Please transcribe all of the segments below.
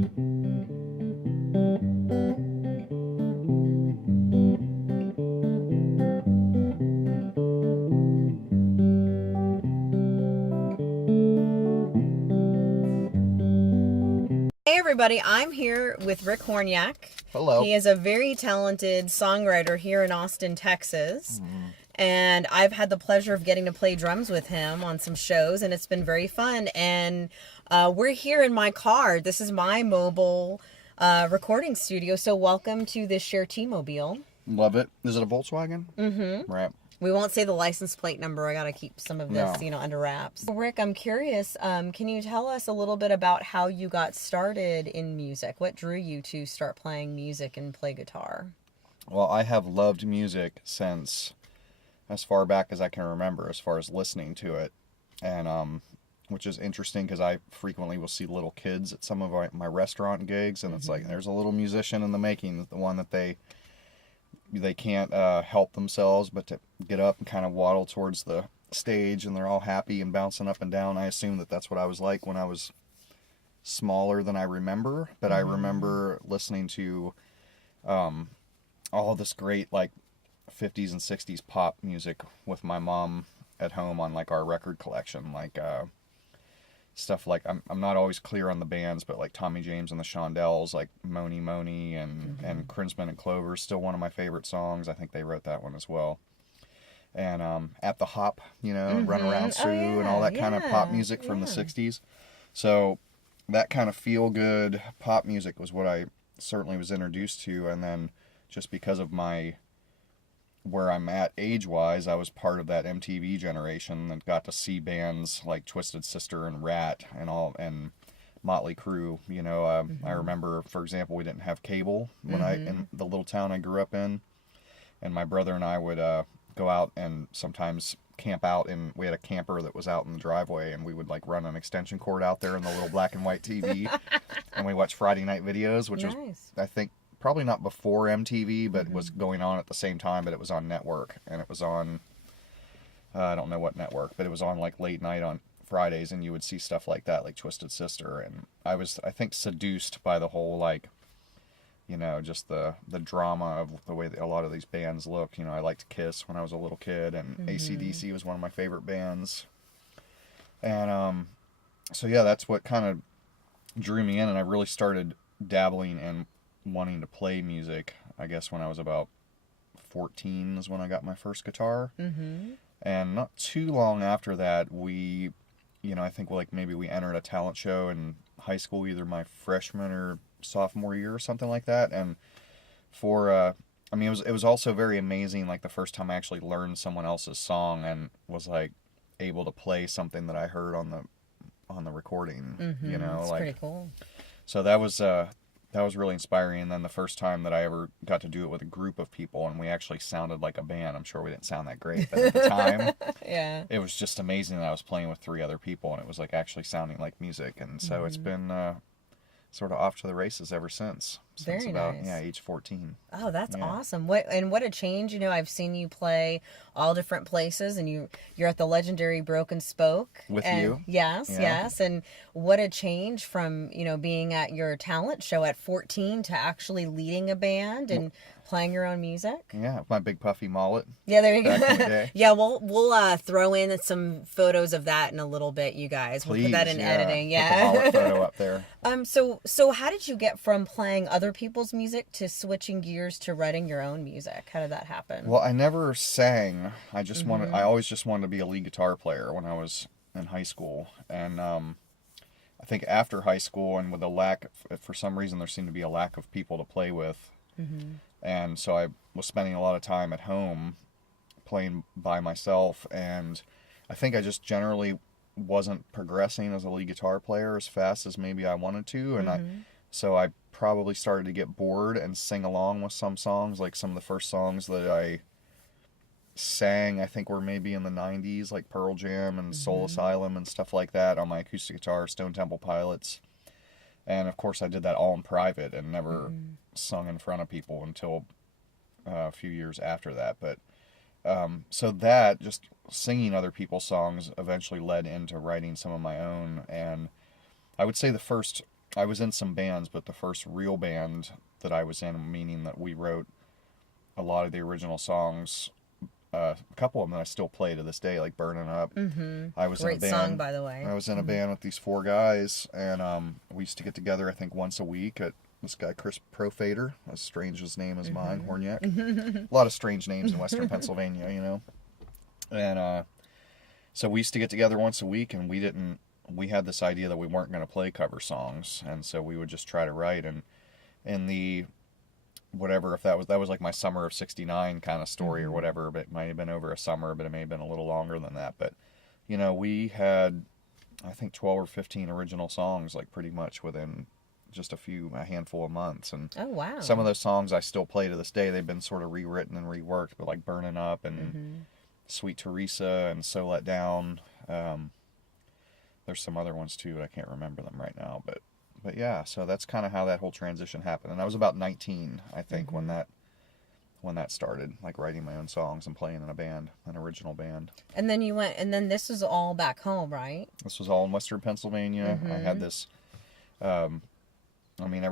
Hey everybody, I'm here with Rick Hornyak. Hello. He is a very talented songwriter here in Austin, Texas. And I've had the pleasure of getting to play drums with him on some shows, and it's been very fun. And we're here in my car. This is my mobile recording studio, so welcome to this Cher T-Mobile. Love it. Is it a Volkswagen? Mm-hmm. Right. We won't say the license plate number. I got to keep some of this, under wraps. Rick, I'm curious. Can you tell us a little bit about how you got started in music? What drew you to start playing music and play guitar? Well, I have loved music since as far back as I can remember, as far as listening to it. And which is interesting because I frequently will see little kids at some of my restaurant gigs, and it's like there's a little musician in the making, the one that they can't help themselves but to get up and kind of waddle towards the stage, and they're all happy and bouncing up and down. I assume that that's what I was like when I was smaller than I remember, but I remember listening to all this great like 50s and 60s pop music with my mom at home on like our record collection, like stuff like I'm not always clear on the bands, but like Tommy James and the Shondells, like Moni Moni and Krinsman and Clover, still one of my favorite songs. I think they wrote that one as well. And At the Hop, Run Around Sue, and all that kind of pop music from the 60s. So that kind of feel good pop music was what I certainly was introduced to, and then just because of where I'm at age-wise, I was part of that MTV generation and got to see bands like Twisted Sister and Rat and Motley Crue. I remember, for example, we didn't have cable when in the little town I grew up in, and my brother and I would go out and sometimes camp out, and we had a camper that was out in the driveway, and we would like run an extension cord out there in the little black and white TV, and we watched Friday night videos, which was, I think, probably not before MTV, but was going on at the same time, but it was on network, and it was on, I don't know what network, but it was on like late night on Fridays, and you would see stuff like that, like Twisted Sister, and I was, I think, seduced by the whole, like, just the drama of the way that a lot of these bands look. I liked Kiss when I was a little kid, and AC/DC was one of my favorite bands, and so yeah, that's what kind of drew me in, and I really started dabbling in wanting to play music, I guess, when I was about 14 is when I got my first guitar. And not too long after that, I think like maybe we entered a talent show in high school, either my freshman or sophomore year or something like that. And it was also very amazing, like the first time I actually learned someone else's song and was like able to play something that I heard on the recording. That's like pretty cool. So that was really inspiring. And then the first time that I ever got to do it with a group of people, and we actually sounded like a band. I'm sure we didn't sound that great, but at the time, it was just amazing that I was playing with 3 other people, and it was like actually sounding like music. And so it's been sort of off to the races ever since. Since Very about nice. age 14. Oh, that's awesome. What a change. I've seen you play all different places, and you're at the legendary Broken Spoke. With you? Yes. And what a change from, being at your talent show at 14 to actually leading a band and playing your own music. Yeah, my big puffy mullet. Yeah, there you go. Back in the day. Yeah, we'll throw in some photos of that in a little bit, you guys. We'll put that in editing. Yeah. Put the mullet photo up there. So how did you get from playing other people's music to switching gears to writing your own music? How did that happen? Well, I never sang. I always just wanted to be a lead guitar player when I was in high school. And I think after high school, and with for some reason there seemed to be a lack of people to play with. And so I was spending a lot of time at home playing by myself, and I think I just generally wasn't progressing as a lead guitar player as fast as maybe I wanted to, and so I probably started to get bored and sing along with some songs. Like some of the first songs that I sang, I think, were maybe in the 90s, like Pearl Jam and Soul Asylum and stuff like that on my acoustic guitar, Stone Temple Pilots. And of course I did that all in private and never sung in front of people until a few years after that. But so that, just singing other people's songs, eventually led into writing some of my own. And I would say the first I was in some bands, but the first real band that I was in, meaning that we wrote a lot of the original songs, a couple of them that I still play to this day, like Burning Up. I was in a Great band. song, by the way. I was in a band with these 4 guys, and we used to get together, I think, once a week at this guy, Chris Profader, as strange his name as mine, Hornyak. A lot of strange names in Western Pennsylvania, you know. And so we used to get together once a week, and we had this idea that we weren't going to play cover songs, and so we would just try to write. And in the whatever, if that was like my summer of '69 kind of story or whatever, but it might have been over a summer, but it may have been a little longer than that. But you know, we had, I think, 12 or 15 original songs, like pretty much within just a handful of months. And Oh, wow. some of those songs I still play to this day. They've been sort of rewritten and reworked, but like Burning Up and Sweet Teresa and So Let Down. There's some other ones too, but I can't remember them right now. But yeah, so that's kind of how that whole transition happened. And I was about 19, I think, when that started, like writing my own songs and playing in a band, an original band. And then you went, and then this was all back home, right? This was all in Western Pennsylvania. I had this, I mean,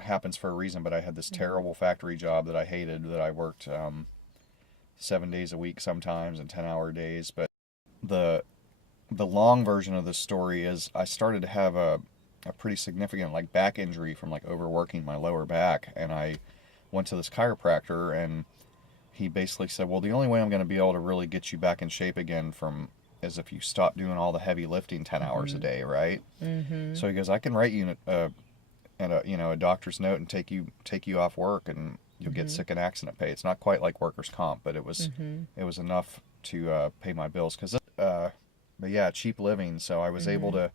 happens for a reason, but I had this terrible factory job that I hated, that I worked 7 days a week sometimes and 10-hour days. But the long version of this story is I started to have a pretty significant like back injury from like overworking my lower back, and I went to this chiropractor, and he basically said, well, the only way I'm going to be able to really get you back in shape again is if you stop doing all the heavy lifting 10 hours a day, right? So he goes, I can write you a doctor's note and take you off work, and you'll get sick and accident pay. It's not quite like workers' comp, but it was enough to pay my bills, because but yeah, cheap living. So I was able to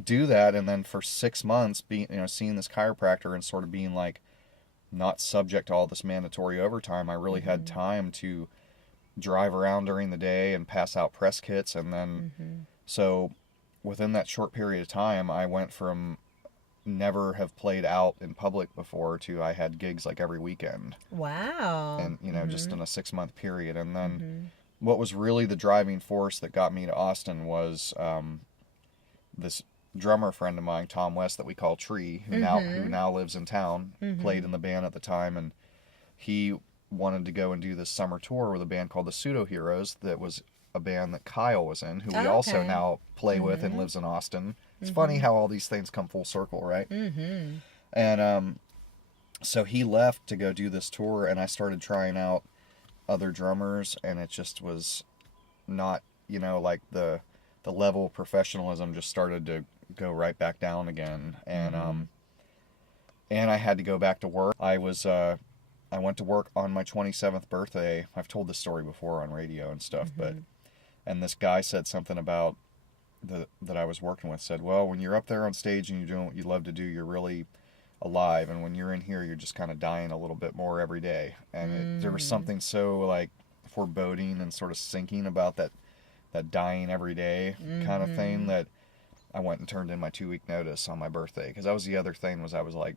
do that, and then for 6 months seeing this chiropractor and sort of being like not subject to all this mandatory overtime, I really had time to drive around during the day and pass out press kits. And then so within that short period of time, I went from never have played out in public before to I had gigs like every weekend. Wow. And just in a 6-month period. And then what was really the driving force that got me to Austin was this drummer friend of mine, Tom West, that we call Tree, who now lives in town, played in the band at the time, and he wanted to go and do this summer tour with a band called the Pseudo Heroes, that was a band that Kyle was in, who we also now play with and lives in Austin. It's funny how all these things come full circle, right? And so he left to go do this tour, and I started trying out other drummers, and it just was not, like the level of professionalism just started to go right back down again. And and I had to go back to work. I went to work on my 27th birthday. I've told this story before on radio and stuff, and this guy said something about that I was working with, said, well, when you're up there on stage and you're doing what you love to do, you're really alive, and when you're in here, you're just kind of dying a little bit more every day. And there was something so like foreboding and sort of sinking about that dying every day kind of thing, that I went and turned in my 2-week notice on my birthday. Because that was the other thing, was I was like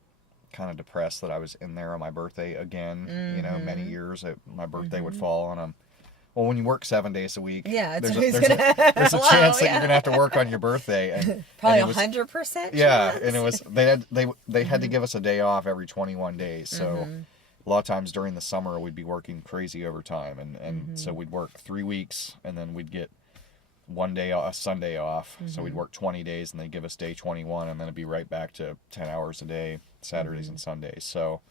kind of depressed that I was in there on my birthday again. Many years my birthday would fall on well, when you work 7 days a week, there's a chance that you're gonna have to work on your birthday. And probably and 100%. Yeah, and it was they had to give us a day off every 21 days. So a lot of times during the summer we'd be working crazy overtime, and so we'd work 3 weeks, and then we'd get a Sunday off. So we'd work 20 days, and they'd give us day 21, and then it'd be right back to 10 hours a day, Saturdays and Sundays. So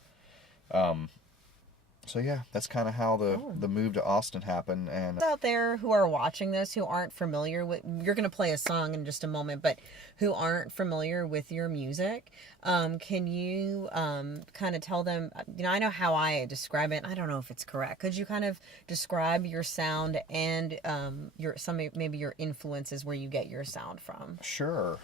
so yeah, that's kind of how the move to Austin happened. And out there who are watching this, who aren't familiar with, you're going to play a song in just a moment, but who aren't familiar with your music, can you kind of tell them, I know how I describe it, I don't know if it's correct. Could you kind of describe your sound and maybe your influences, where you get your sound from? Sure.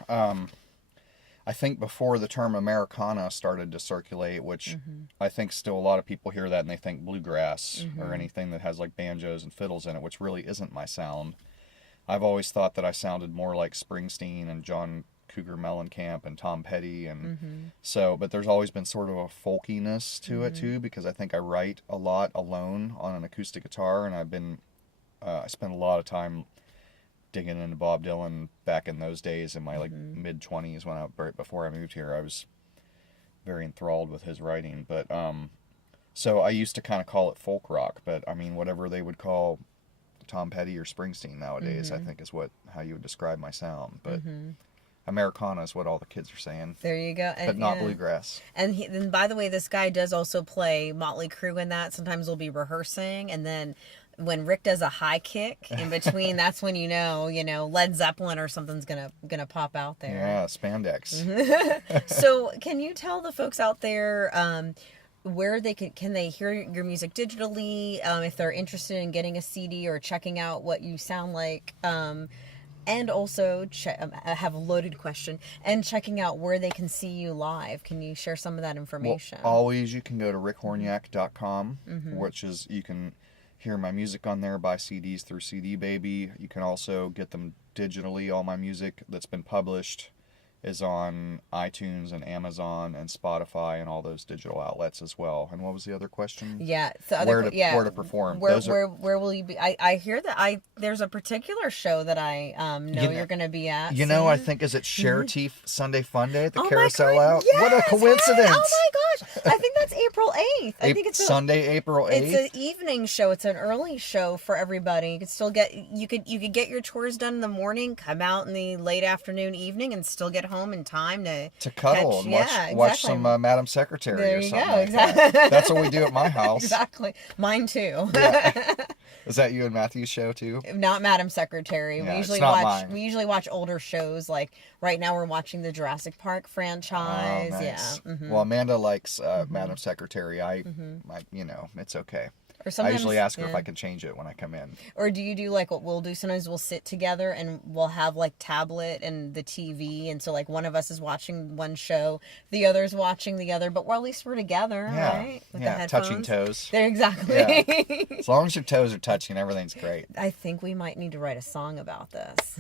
I think before the term Americana started to circulate, which I think still a lot of people hear that and they think bluegrass or anything that has like banjos and fiddles in it, which really isn't my sound. I've always thought that I sounded more like Springsteen and John Cougar Mellencamp and Tom Petty, and but there's always been sort of a folkiness to it too, because I think I write a lot alone on an acoustic guitar, and I spend a lot of time digging into Bob Dylan back in those days in my like mid-20s when right before I moved here. I was very enthralled with his writing, but so I used to kind of call it folk rock, but I mean whatever they would call Tom Petty or Springsteen nowadays, I think is how you would describe my sound, but Americana is what all the kids are saying. There you go. But not bluegrass. And then, by the way, this guy does also play Motley Crue in that. Sometimes we'll be rehearsing, and then when Rick does a high kick in between, that's when you know Led Zeppelin or something's gonna pop out there. Yeah, spandex. So, can you tell the folks out there where they can they hear your music digitally, if they're interested in getting a CD or checking out what you sound like? And also, I have a loaded question, and checking out where they can see you live. Can you share some of that information? Well, always you can go to rickhornyak.com, which is, you can hear my music on there, buy CDs through CD Baby. You can also get them digitally. All my music that's been published is on iTunes and Amazon and Spotify and all those digital outlets as well. And what was the other question? Yeah, where to perform? Where will you be? I hear that there's a particular show that I know you're going to be at. You know, I think is it Cher Sunday Fun Day at the Oh my Carousel God, Out? yes! What a coincidence! Hey, oh my gosh! I think that's April 8th. I think it's Sunday, April 8th. It's an evening show. It's an early show for everybody. You could still you could get your chores done in the morning, come out in the late afternoon, evening, and still get home in time to cuddle and watch some Madam Secretary there or you something go, like exactly. that. That's what we do at my house. Exactly. Mine too. Yeah. Is that you and Matthew's show too? Not Madam Secretary. Yeah, We usually watch older shows. Like right now we're watching the Jurassic Park franchise. Oh, nice. Yeah. Mm-hmm. Well, Amanda likes Madam Secretary. I it's okay. Or I usually ask her if I can change it when I come in. Or do you do like what we'll do? Sometimes we'll sit together and we'll have like tablet and the TV, and so like one of us is watching one show, the other's watching the other, but at least we're together, right? With the headphones. Touching toes. There, exactly. Yeah. As long as your toes are touching, everything's great. I think we might need to write a song about this.